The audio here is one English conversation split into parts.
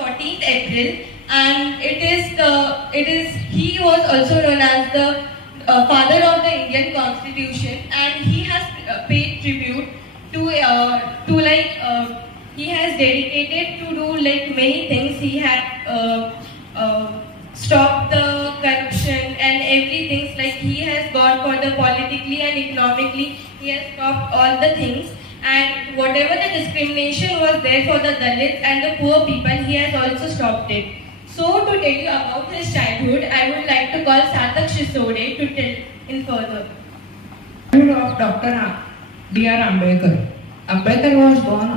14th April, and he was also known as the father of the Indian Constitution, and he has paid tribute to he has dedicated to do like many things. He had stopped the corruption and everything. Like he has gone for the politically and economically. He has stopped all the things. And whatever the discrimination was there for the Dalits and the poor people, he has also stopped it. So to tell you about his childhood, I would like to call Sarthak Shisode to tell in further. Childhood of Dr. B.R. Ambedkar. Ambedkar was born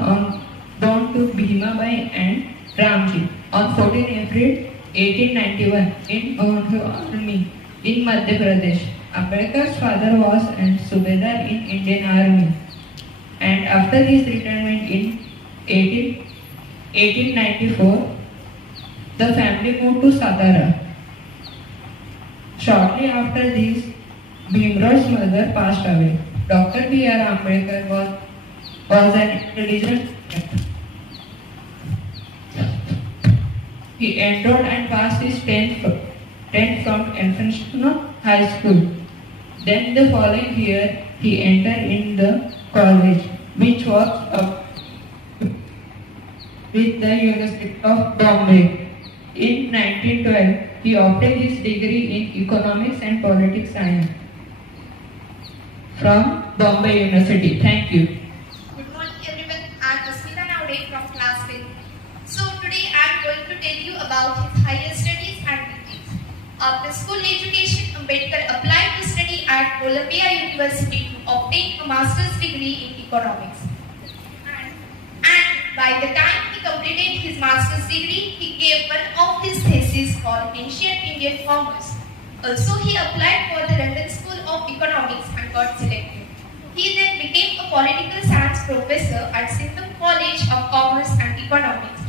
to Bhimabai and Ramji on 14 April 1891 in Army in Madhya Pradesh. Ambedkar's father was an Subedar in Indian Army. And after his retirement in 1894, the family moved to Satara. Shortly after this, Bhimrau's mother passed away. Dr. B.R. Ambedkar was an intelligent man. He enrolled and passed his 10th from International High School. Then the following year, he entered in the college, which was with the University of Bombay. In 1912, he obtained his degree in Economics and Politics Science from Bombay University. Thank you. Good morning everyone, I am Asmita Naude from class 10. So today I am going to tell you about his higher studies and degrees. After school education, Ambedkar applied to study at Columbia University to obtain a master's degree in economics. And by the time he completed his master's degree, he gave one of his theses called Ancient Indian Commerce. Also, he applied for the London School of Economics and got selected. He then became a political science professor at Sindhu College of Commerce and Economics,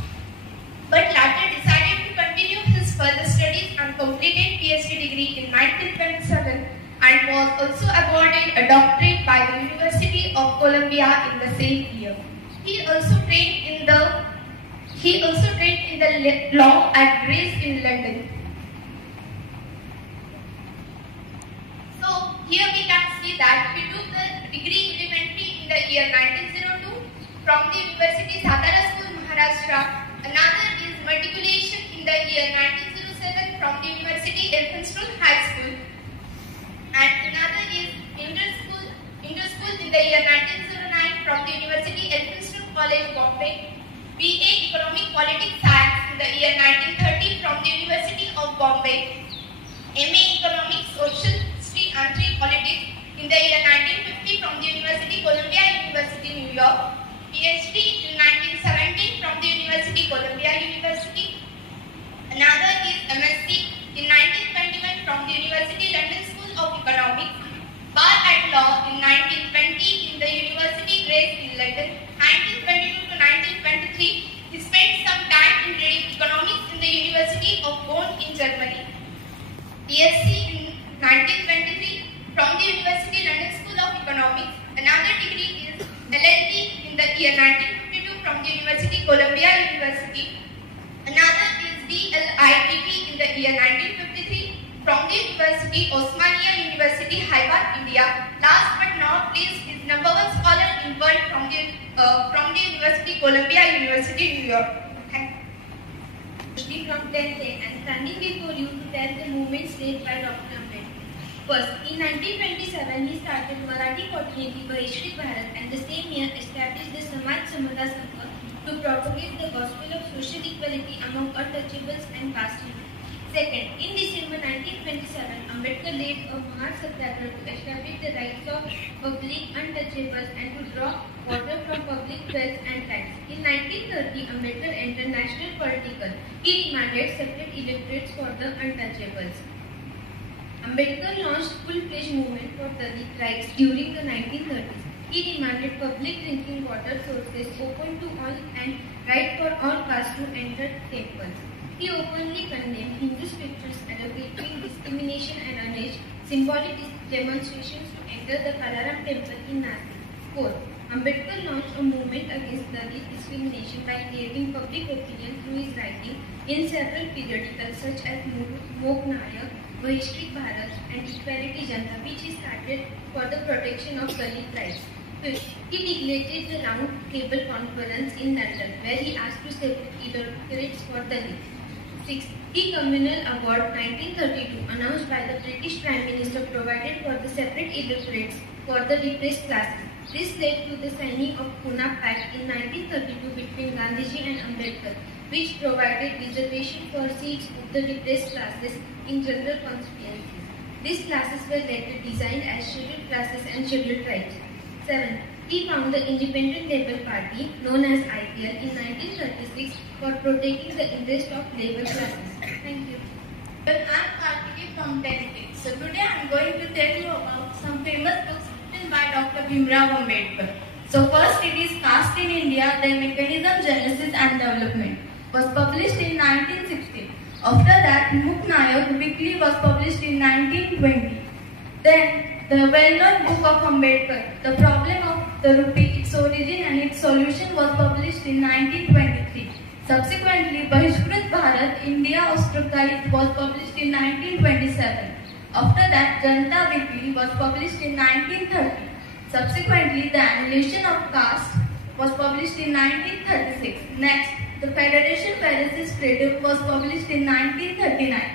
but later decided to continue his further studies and completed PhD degree in 1927 and was also awarded a doctorate by the University of Columbia in the same year. He also trained in the law at Gray's in London. So here we can see that he took the degree elementary in the year 1902 from the University Satara School, Maharashtra. Another is matriculation in the year 1907 from the University Elphinstone High School. And another is inter school in the year 1909 from the University Elphinstone College, Bombay. BA Economic Politics Science in the year 1930 from the University of Bombay. MA Economics Social History and Trade Politics in the year 1950 from the University Columbia University, New York. PhD in 1917 from the University Columbia University. Another is MSc in 1921 from the University London School of Economics. Bar at Law in 1920 in the University Gray's in London. 1922 to 1923, he spent some time in reading economics in the University of Bonn in Germany. DSc in 1923 from the University London School of Economics. Another degree is LLD in the year 1952 from the University Columbia University. Another is DLITT in the year 1953 from the University Osmania University, Hyderabad, India. Last but not least is #1 scholar in world from the University Columbia University, New York. From 10th and standing before you to tell the movements led by Dr. Ambedkar. First, in 1927, he started Marathi Coordinating Bahishrit Bharat and the same year established the Samaj Samada Sangha to propagate the gospel of social equality among untouchables and caste people. Second, in December 1927, Ambedkar led a Mahar Satyagraha to establish the rights of public untouchables and to draw water from public wells and tanks. In 1930, Ambedkar entered national political. He demanded separate electorates for the untouchables. Ambedkar launched full-fledged movement for Dalit rights during the 1930s. He demanded public drinking water sources open to all and right for all castes to enter temples. He openly condemned Hindu scriptures advocating discrimination and arranged symbolic demonstrations to enter the Kalaram temple in Nashik. Fourth, Ambedkar launched a movement against Dalit discrimination by engaging public opinion through his writings. writing in several periodicals such as Mok Nayak, Bahishrit Bharat, and Equality Janata, which he started for the protection of Dalit rights. He neglected the round table conference in London, where he asked to separate electorates for Dalits. 6. E-Communal Award 1932, announced by the British Prime Minister, provided for the separate electorates for the repressed classes. This led to the signing of Pune Pact in 1932 between Gandhiji and Ambedkar, which provided reservation for seats of the repressed classes in general constituencies. These classes were later designed as scheduled classes and scheduled tribes. 7. He founded the Independent Labour Party, known as IPL, in 1936 for protecting the interest of labour classes. Thank you. Well, I'm Kartiki from 10th. So today I'm going to tell you about some famous books written by Dr. Bhimrao Ambedkar. So first it is Caste in India, then Mechanism, Genesis and Development. Was published in 1916. After that, Mok Nayak Weekly was published in 1920. Then the well-known book of Ambedkar, The Problem of the Rupee, Its Origin and Its Solution, was published in 1923. Subsequently, Bahishrit Bharat, India Ostracized, was published in 1927. After that, Janata Weekly was published in 1930. Subsequently, The Annihilation of Caste was published in 1936. Next, The Federation Pharisees Freedom was published in 1939.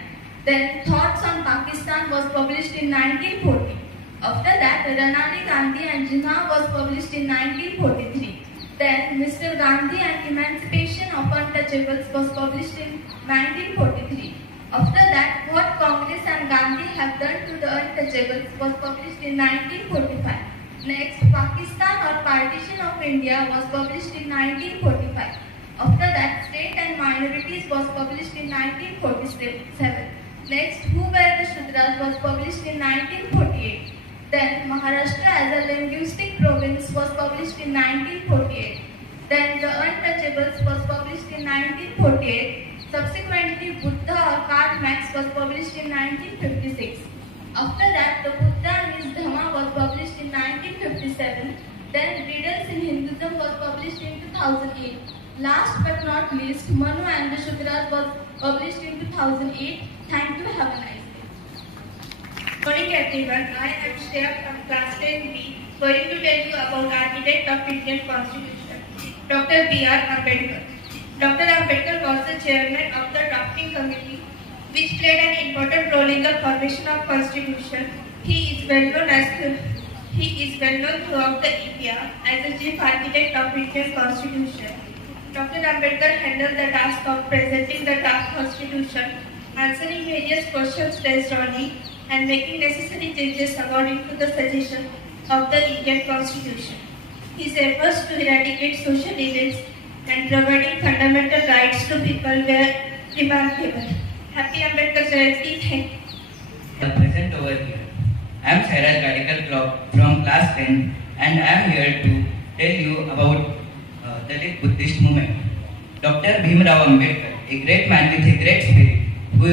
Then, Thoughts on Pakistan was published in 1940. After that, Ranade Gandhi and Jinnah was published in 1943. Then, Mr. Gandhi and Emancipation of Untouchables was published in 1943. After that, What Congress and Gandhi Have Done to the Untouchables was published in 1945. Next, Pakistan or Partition of India was published in 1945. After that, State and Minorities was published in 1947. Next, Who Were the Shudras was published in 1948. Then, Maharashtra as a linguistic province was published in 1948. Then, The Untouchables was published in 1948. Subsequently, Buddha or Karl Marx was published in 1956. After that, The Buddha and His Dhamma was published in 1957. Then, Riddles in Hinduism was published in 2008. Last but not least, Manu and the Shudras was published in 2008. Thank you. Have a nice day. Good morning everyone, I am Shreya from class 10B, going to tell you about Architect of Indian Constitution, Dr. B.R. Ambedkar. Dr. Ambedkar was the chairman of the drafting committee, which played an important role in the formation of Constitution. He is well known throughout the India as the chief architect of Indian Constitution. Dr. Ambedkar handled the task of presenting the draft Constitution, answering various questions raised on it, and making necessary changes according to the suggestion of the Indian Constitution. His efforts to eradicate social evils and providing fundamental rights to people were remarkable. Happy Ambedkar Jayanti. Thank you. The present over here. I am Sairaj Gadikar from class 10 and I am here to tell you about Dalit Buddhist movement. Dr. Bhimrao Ambedkar, a great man with a great spirit, who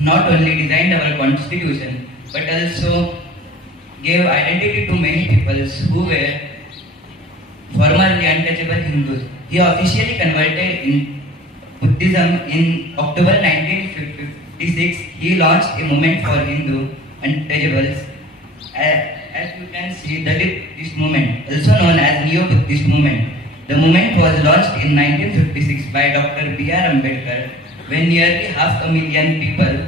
not only designed our constitution but also gave identity to many peoples who were formerly untouchable Hindus. He officially converted in Buddhism in October 1956. He launched a movement for Hindu untouchables. As you can see, Dalit Buddhist movement, also known as Neo-Buddhist movement. The movement was launched in 1956 by Dr. B.R. Ambedkar, when nearly 500,000 people,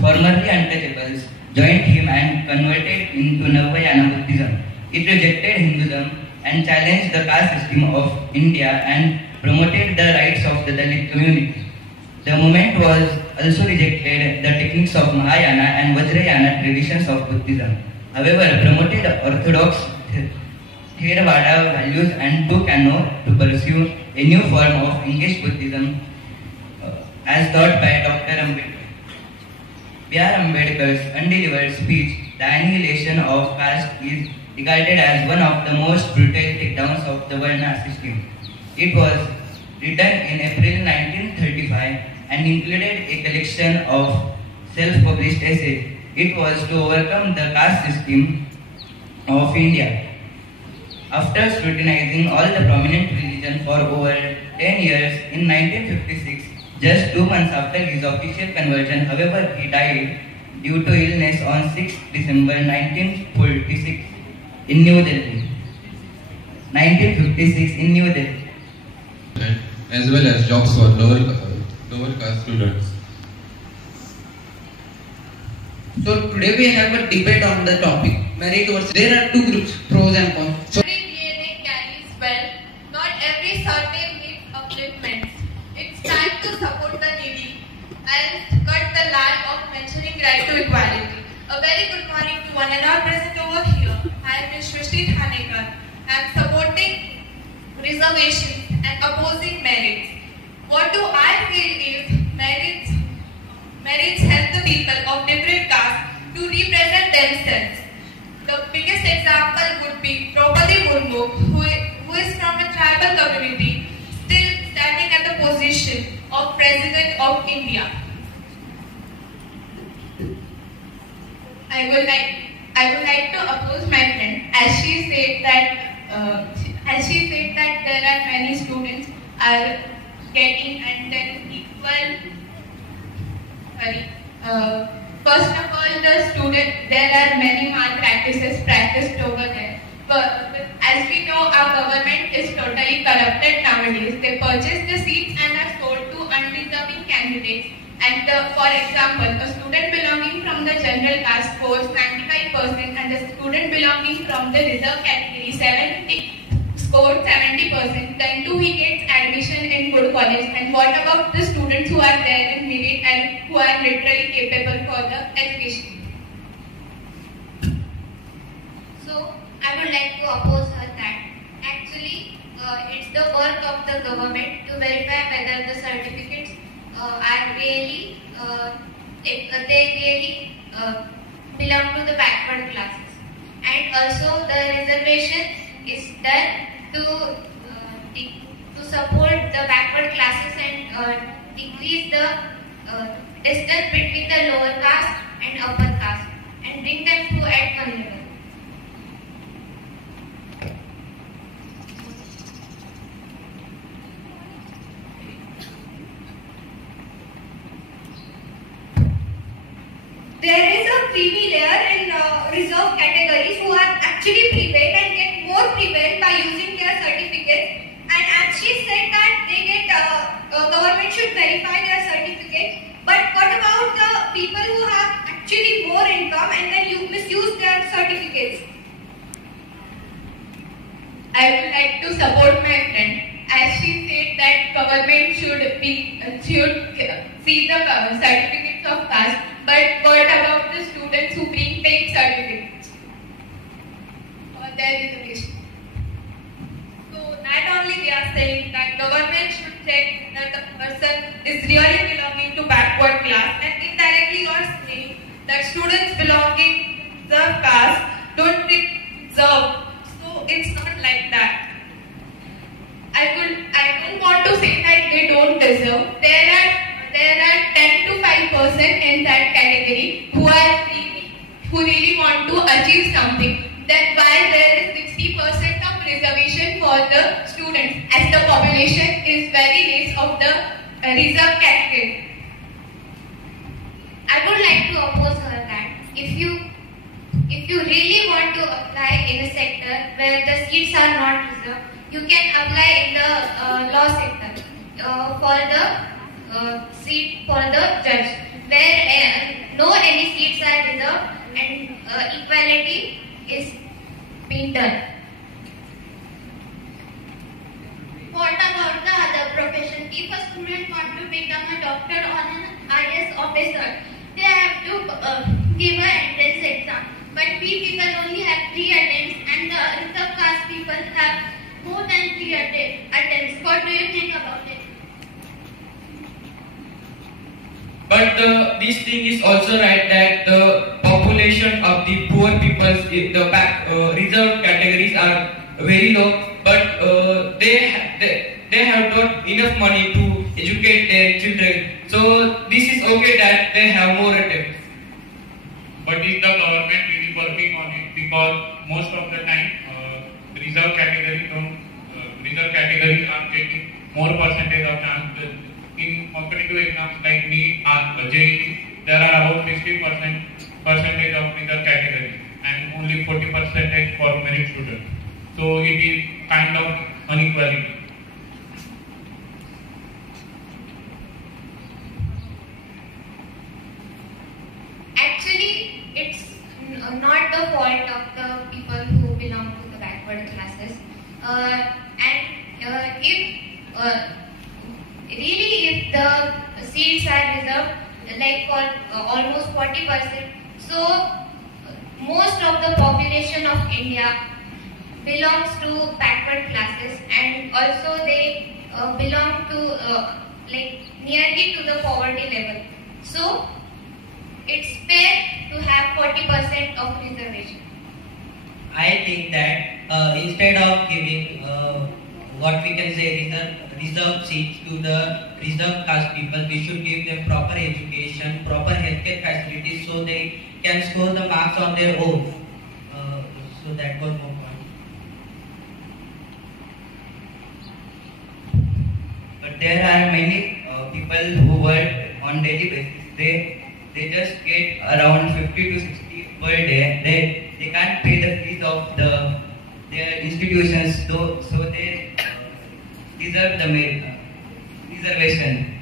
formerly untouchables, joined him and converted into Navayana Buddhism. It rejected Hinduism and challenged the caste system of India and promoted the rights of the Dalit community. The movement was also rejected the techniques of Mahayana and Vajrayana traditions of Buddhism. However, promoted orthodox Theravada values and took an oath to pursue a new form of English Buddhism as taught by Dr. Ambedkar. B.R. Ambedkar's undelivered speech, The Annihilation of Caste, is regarded as one of the most brutal takedowns of the Varna system. It was written in April 1935 and included a collection of self-published essays. It was to overcome the caste system of India. After scrutinizing all the prominent religions for over 10 years, in 1956, Just 2 months after his official conversion, however, he died due to illness on 6 December 1946 in New Delhi. 1956 in New Delhi. As well as jobs for lower caste students. So today we have a debate on the topic merit versus. There are two groups, pros and cons. So Every DNA carries well. Not every survey needs upliftments. It's time to support the needy and cut the line of mentioning right to equality. A very good morning to one and all present over here. I am Ms. Shrishti Thanekar. I am supporting reservations and opposing merits. What do I feel is merits help the people of different castes to represent themselves. The biggest example would be Draupadi Murmu, who is from a tribal community, still standing at the position of President of India. I would like to oppose my friend as she said that there are many students are getting and there is equal. First of all, there are many malpractices practiced over there. But as we know, our government is totally corrupted nowadays. They purchase the seats and are sold to undeserving candidates. And for example, a student belonging from the general caste scores 95% and a student belonging from the reserve category scored 70%, then too he gets admission in good college. And what about the students who are there in merit and who are literally capable for the education? So, I would like to oppose her that actually it's the work of the government to verify whether the certificates are really, they really belong to the backward classes. And also the reservation is done to support the backward classes and decrease the distance between the lower caste and upper caste and bring them to at one level. There is a creamy layer in reserve categories who are actually prevailed and get more prevailed by using their certificates. And as she said that they get government should verify their certificate. But what about the people who have actually more income and then you misuse their certificates? I would like to support my friend as she said that government should see the certificates of caste. But what about the students who bring fake certificates for their reservation? So not only we are saying that government should check that the person is really belonging to backward class, and indirectly you are saying that students belonging to the caste don't deserve. So it's not like that. I don't want to say that they don't deserve. There are 10 to 5% in that category who really want to achieve something. Then while there is 60% of reservation for the students, as the population is very less of the reserve category. I would like to oppose her that if you really want to apply in a sector where the seats are not reserved, you can apply in the law sector for the seat for the judge, where no any seats are reserved and equality is being done. What about the other profession? If a student wants to become a doctor or an IS officer, they have to give an entrance exam. But we people only have 3 attempts and the reserve caste people have more than 3 attempts. What do you think about it? But this thing is also right that the population of the poor peoples in the reserved categories are very low, but they have not enough money to educate their children. So this is okay that they have more attempts. But is the government really working on it? Because most of the time reserve categories are taking more percentage of chance in competitive competitive exams like NEET and JEE, there are about 60% percentage of reserve categories and only 40% for merit students. So it is kind of inequality. Actually, it's not the fault of the people who belong to the backward classes. If the seats are reserved, like for almost 40%, so most of the population of India belongs to backward classes, and also they belong to like nearly to the poverty level. So it's fair to have 40% of reservation. I think that instead of giving what we can say reserved seats to the reserved caste people, we should give them proper education, proper healthcare facilities, so they can score the marks on their own. So that was my point. But there are many people who work on daily basis. They just get around 50 to 60 per day. They can't pay the fees of their institutions, so they deserve the reservation.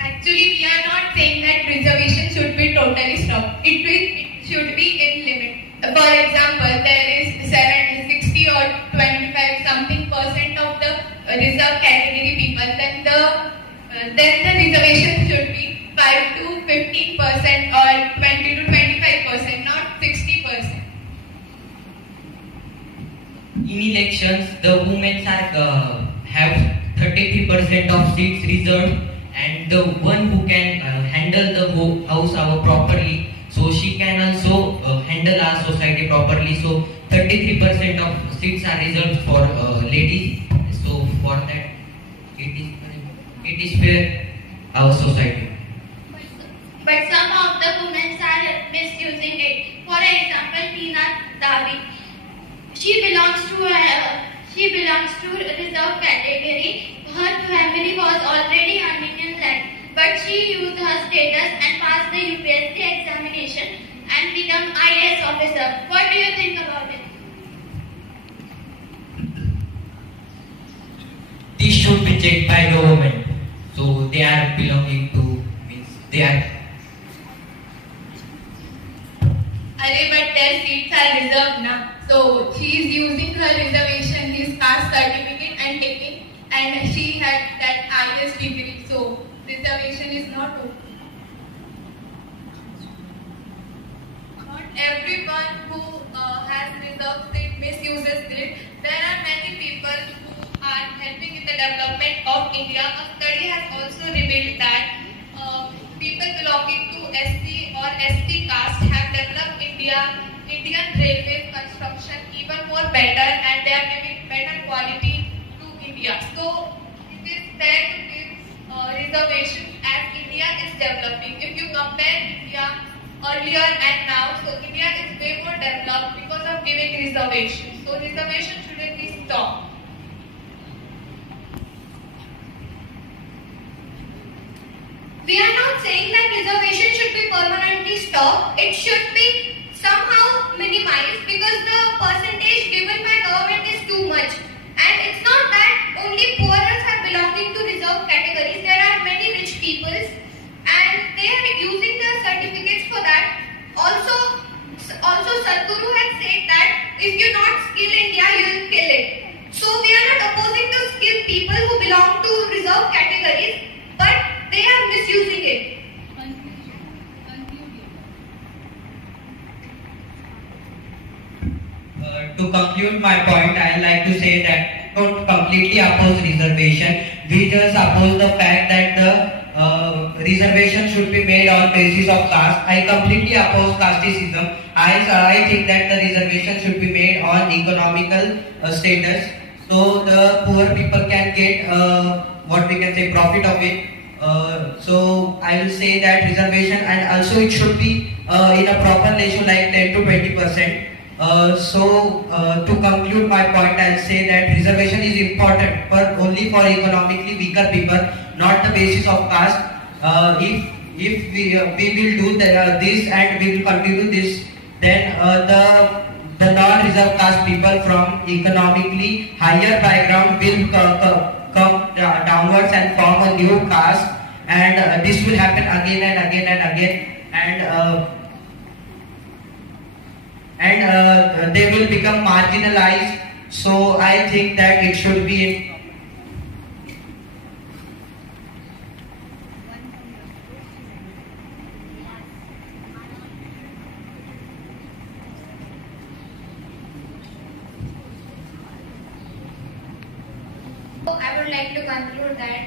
Actually, we are not saying that reservation should be totally stopped. It should be in limit. For example, there is 70, 60 or 25 something percent of the reserved category people. Then the reservation should be 5 to 15% or 20 to 25%, not 60%. In elections, the women have 33% of seats reserved, and the one who can handle the house properly, so she can also handle our society properly. So 33% of seats are reserved for ladies. So for that, it is fair our society. But some of the women are misusing it. For example, Tina Davi, she belongs to reserved category. Her family was already earning in land, but she used her status and passed the UPSC examination and become IAS officer. What do you think about it? This should be checked by government. So they are belonging to, means they are. But their seats are reserved now. So she is using her reservation, his caste certificate and taking, and she had that IAS degree. So reservation is not open. Not everyone who has reserved seat misuses it. There are many people who are helping in the development of India. A study has also revealed that people belonging to SC or ST caste have developed Indian railway construction even more better, and they are giving better quality to India. So it is fair to give reservations as India is developing. If you compare India earlier and now, so India is way more developed because of giving reservations. So reservation shouldn't be stopped. We are not saying that reservation should be permanently stopped. It should be somehow minimized because the percentage given by government is too much. And it's not that only poorers are belonging to reserved categories. There are many rich people and they are using their certificates for that. Also Sadhguru has said that if you not skill India, you will kill it. So we are not opposing to skilled people who belong to reserved categories, but they are misusing it. To conclude my point, I like to say that we don't completely oppose reservation. We just oppose the fact that the reservation should be made on basis of caste. I completely oppose casteism. I think that the reservation should be made on economical status, so the poor people can get what we can say profit of it. So I will say that reservation, and also it should be in a proper ratio like 10 to 20%. To conclude my point, I'll say that reservation is important, but only for economically weaker people, not the basis of caste. If we will do this and we will continue this, then the non-reserved caste people from economically higher background will come downwards and form a new caste, and this will happen again and again and again, and they will become marginalized. So I think that it should be I would like to conclude that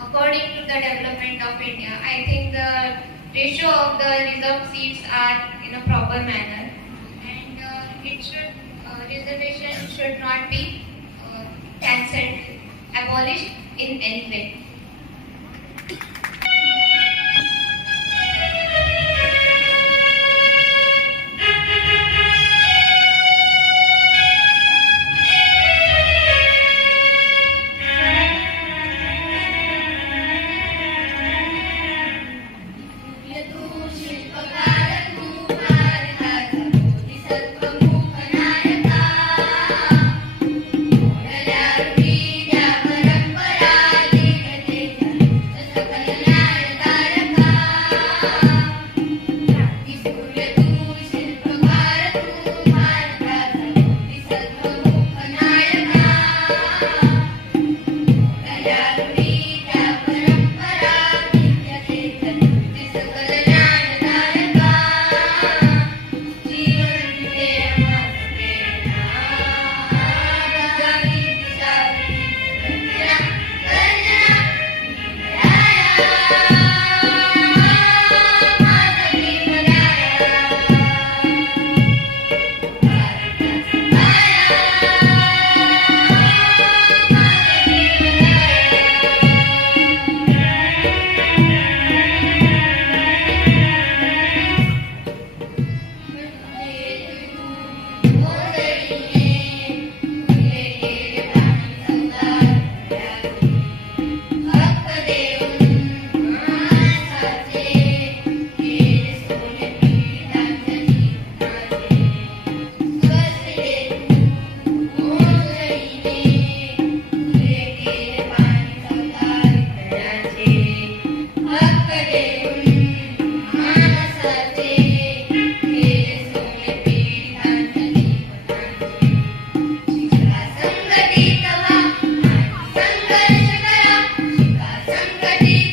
according to the development of India, I think the ratio of the reserved seats are in a proper manner, and reservation should not be cancelled, abolished in any way. संकटी